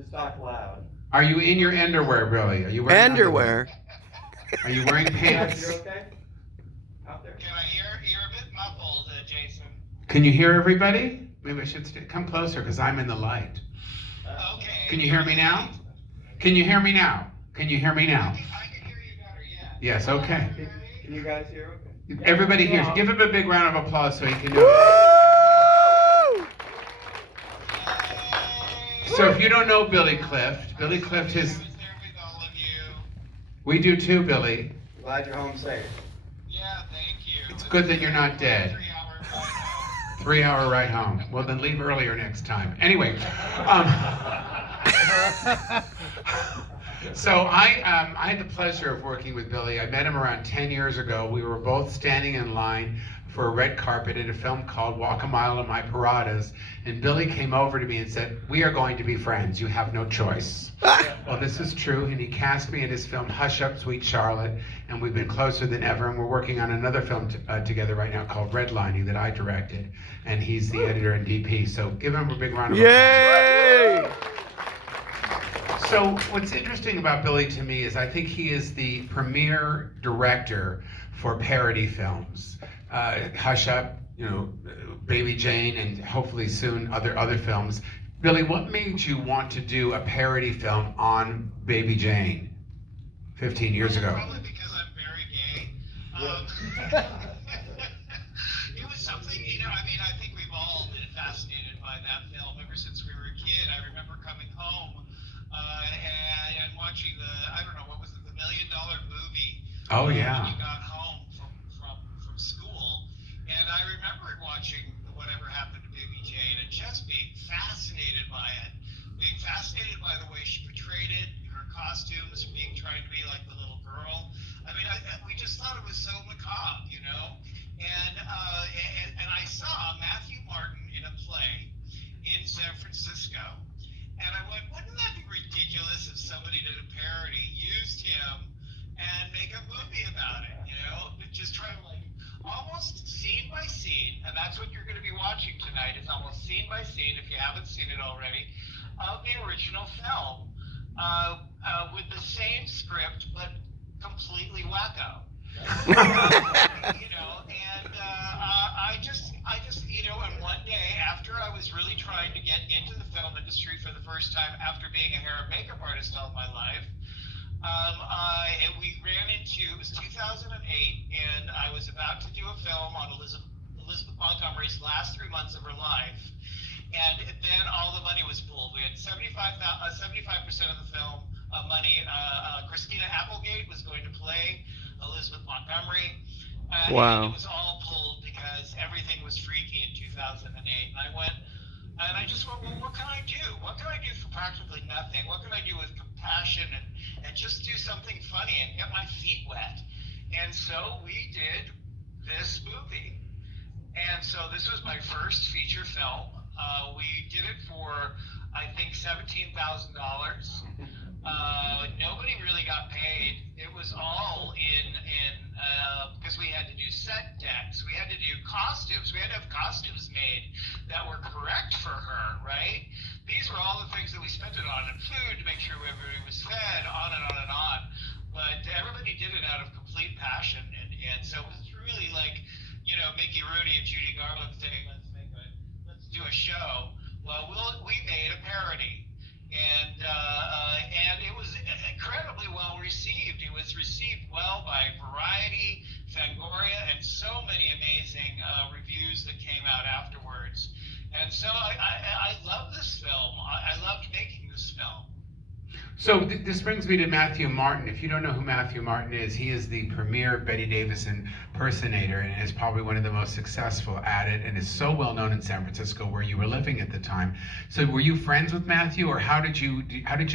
Just talk loud. Are you in your underwear, Billy? Are you wearing Underwear. Are you wearing Guys, pants? you're okay? Out there. Can I hear? You're a bit muffled, Jason. Can you hear everybody? Maybe I should come closer because I'm in the light. Okay. Can you hear me now? Can you hear me now? Can you hear me now? I can hear you better, yeah. Yes, okay. Can you guys hear okay? Everybody here, give him a big round of applause so he can know. Woo! So if you don't know Billy Clift is, I was there with all of you. we do too, Billy. Glad you're home safe. Yeah, thank you. It's good that you're not dead. 3 hour ride home. 3-hour ride home. Well, then leave earlier next time. Anyway, so I had the pleasure of working with Billy. I met him around 10 years ago. We were both standing in line for a red carpet at a film called Walk a Mile in My Paradas, and Billy came over to me and said, "We are going to be friends. You have no choice." Well, this is true, and he cast me in his film Hush Up, Sweet Charlotte, and we've been closer than ever, and we're working on another film together right now called Redlining that I directed, and he's the editor and DP, so give him a big round of applause. Yay! So what's interesting about Billy to me is I think he is the premier director for parody films. Hush Up, Baby Jane, and hopefully soon other films. Billy, what made you want to do a parody film on Baby Jane 15 years ago? Probably because I'm very gay. It was something, I think we've all been fascinated by that film ever since we were a kid. I remember coming home and watching what was it, the $1 Million Movie. Oh, When yeah. you got home from school. And I remembered watching Whatever Happened to Baby Jane and just being fascinated by it. Being fascinated by the way she portrayed it, her costumes, trying to be like the little girl. We just thought it was so macabre, And I saw Matthew Martin in a play in San Francisco. And I went, wouldn't that be ridiculous if somebody did a parody, used him, and make a movie about it, Just try to almost scene by scene, and that's what you're going to be watching tonight, is almost scene by scene, if you haven't seen it already, of the original film, with the same script, but completely wacko. And one day, after I was really trying to get into the film industry for the first time after being a hair and makeup artist all my life, we ran into, it was 2008, and I was about to do a film on Elizabeth Montgomery's last 3 months of her life, and then all the money was pulled. We had 75% of the film money. Christina Applegate was going to play Elizabeth Montgomery. Wow. And it was all pulled because everything was freaky in 2008, and I just went, well, what can I do? What can I do for practically nothing? What can I do with compassion and just do something funny and get my feet wet? And so we did this movie. And so this was my first feature film. We did it for, I think, $17,000. Nobody really got paid. It was all because we had to do set decks. We had to do costumes. We had to have costumes made that were correct for her, right? These were all the things that we spent it on, and food to make sure everybody was fed, on and on and on. But everybody did it out of complete passion, and so it was really like, Mickey Rooney and Judy Garland saying, let's do a show. Well, we made a parody, and it was incredibly well received. It was received well by Variety, Fangoria, and so many amazing reviews that came out afterwards. And so I love this film. I loved making this film. So this brings me to Matthew Martin. If you don't know who Matthew Martin is, he is the premier Bette Davis impersonator and is probably one of the most successful at it, and is so well known in San Francisco where you were living at the time. So were you friends with Matthew, or how did you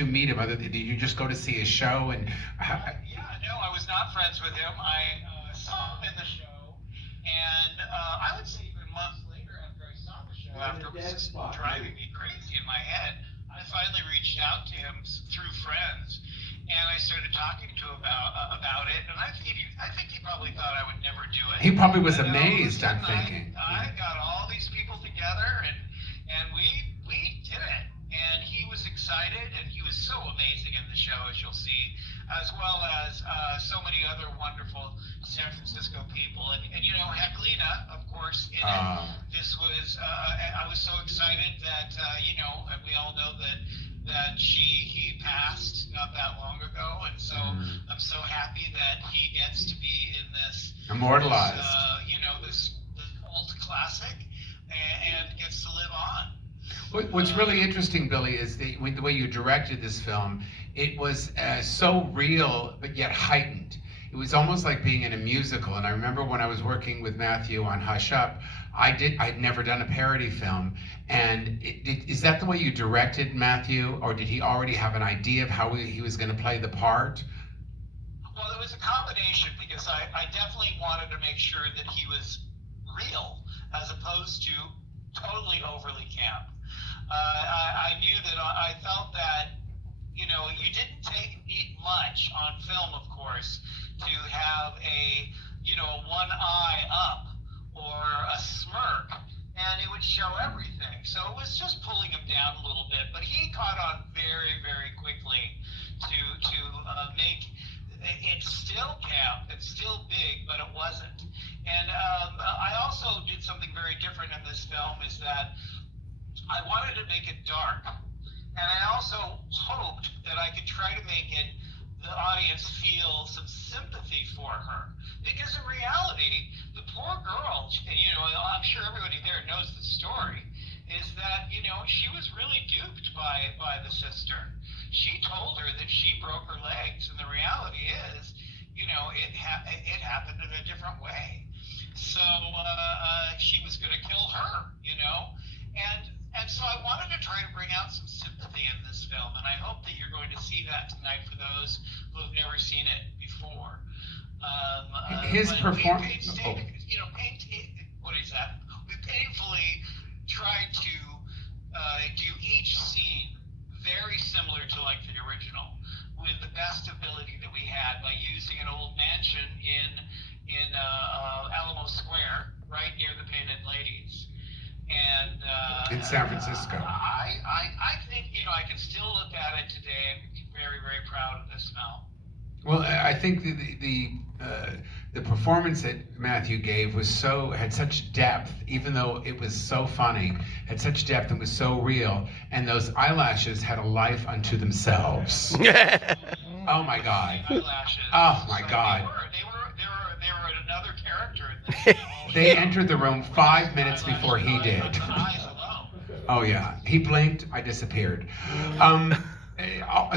meet him? Did you just go to see his show? No, I was not friends with him. I saw him in the show, and I would say even months later after I saw the show, after it was just driving me crazy in my head, I finally reached out to him through friends, and I started talking to him about it. And I think he probably thought I would never do it. He probably was amazed, I'm thinking. I got all these people together, and we did it. And he was excited, and so amazing in the show, as you'll see, as well as so many other wonderful San Francisco people. And you know, Heklina, of course, in it. This was, I was so excited that, you know, we all know that he passed not that long ago. And so I'm so happy that he gets to be in this. Immortalized. You know, this cult classic and gets to live on. What's really interesting, Billy, is the way you directed this film. It was so real, but yet heightened. It was almost like being in a musical. And I remember when I was working with Matthew on Hush Up, I'd never done a parody film. And is that the way you directed Matthew, or did he already have an idea of how he was going to play the part? Well, it was a combination, because I definitely wanted to make sure that he was real, as opposed to totally overly camp. I knew that I felt that, you know, you didn't need much on film, of course, to have a, you know, one eye up or a smirk, and it would show everything. So it was just pulling him down a little bit, but he caught on very, very quickly to make it still camp, it's still big, but it wasn't. And I also did something very different in this film, is that I wanted to make it dark, and I also hoped that I could try to make the audience feel some sympathy for her, because in reality, the poor girl, you know, I'm sure everybody there knows the story, is that, you know, she was really duped by the sister. She told her that she broke her legs, and the reality is, you know, it happened in a different way. So she was going to kill her, you know, and so I wanted to try to bring out some sympathy in this film, and I hope that you're going to see that tonight for those who have never seen it before. His performance. You know, what is that? We painfully tried to do each scene very similar to like the original, with the best ability that we had, by using an old mansion in Alamo Square, right near the Painted Ladies. And in San Francisco. I think, you know, I can still look at it today and be very, very proud of this film. Well, I think the performance that Matthew gave had such depth, even though it was so funny, had such depth and was so real, and those eyelashes had a life unto themselves. Oh my God! Eyelashes. Oh my God! They were another character in this film. They entered the room 5 minutes before he did. Eyes alone. Oh yeah, he blinked, I disappeared.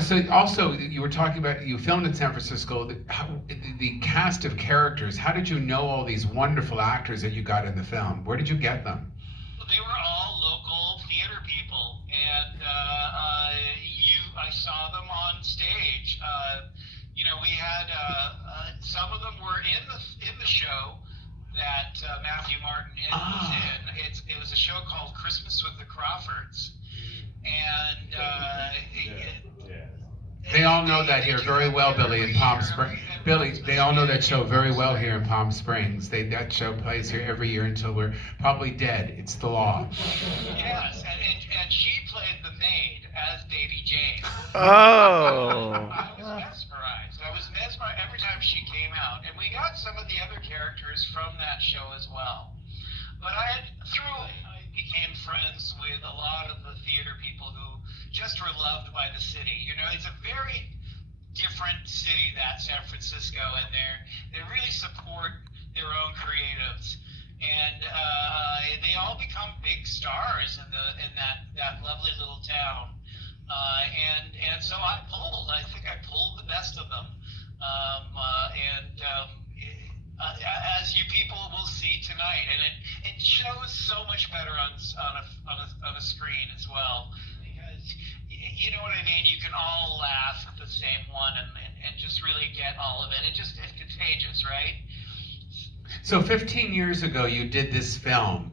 So also, you were talking about, you filmed in San Francisco, the cast of characters. How did you know all these wonderful actors that you got in the film? Where did you get them? Well, they were all local theater people, and I saw them on stage. You know, we had some of them were in the show that Matthew Martin was in. It was a show called Christmas with the Crawfords, and they all know that here very well, Billy, in Palm Springs. Billy, they all know that show very well here in Palm Springs. That show plays here every year until we're probably dead. It's the law. Yes, and she played the maid as Davy Jane. Oh. I was mesmerized. Every time she came out, and we got some of the other characters from that show as well. But I became friends with a lot of the theater people who just were loved by the city. You know, it's a very different city, that San Francisco, and they really support their own creatives, and they all become big stars in that lovely little town. And so I think I pulled the best of them. As you people will see tonight, and it shows so much better on a screen as well, because you know what I mean. You can all laugh at the same one and just really get all of it. It's contagious, right? So 15 years ago, you did this film.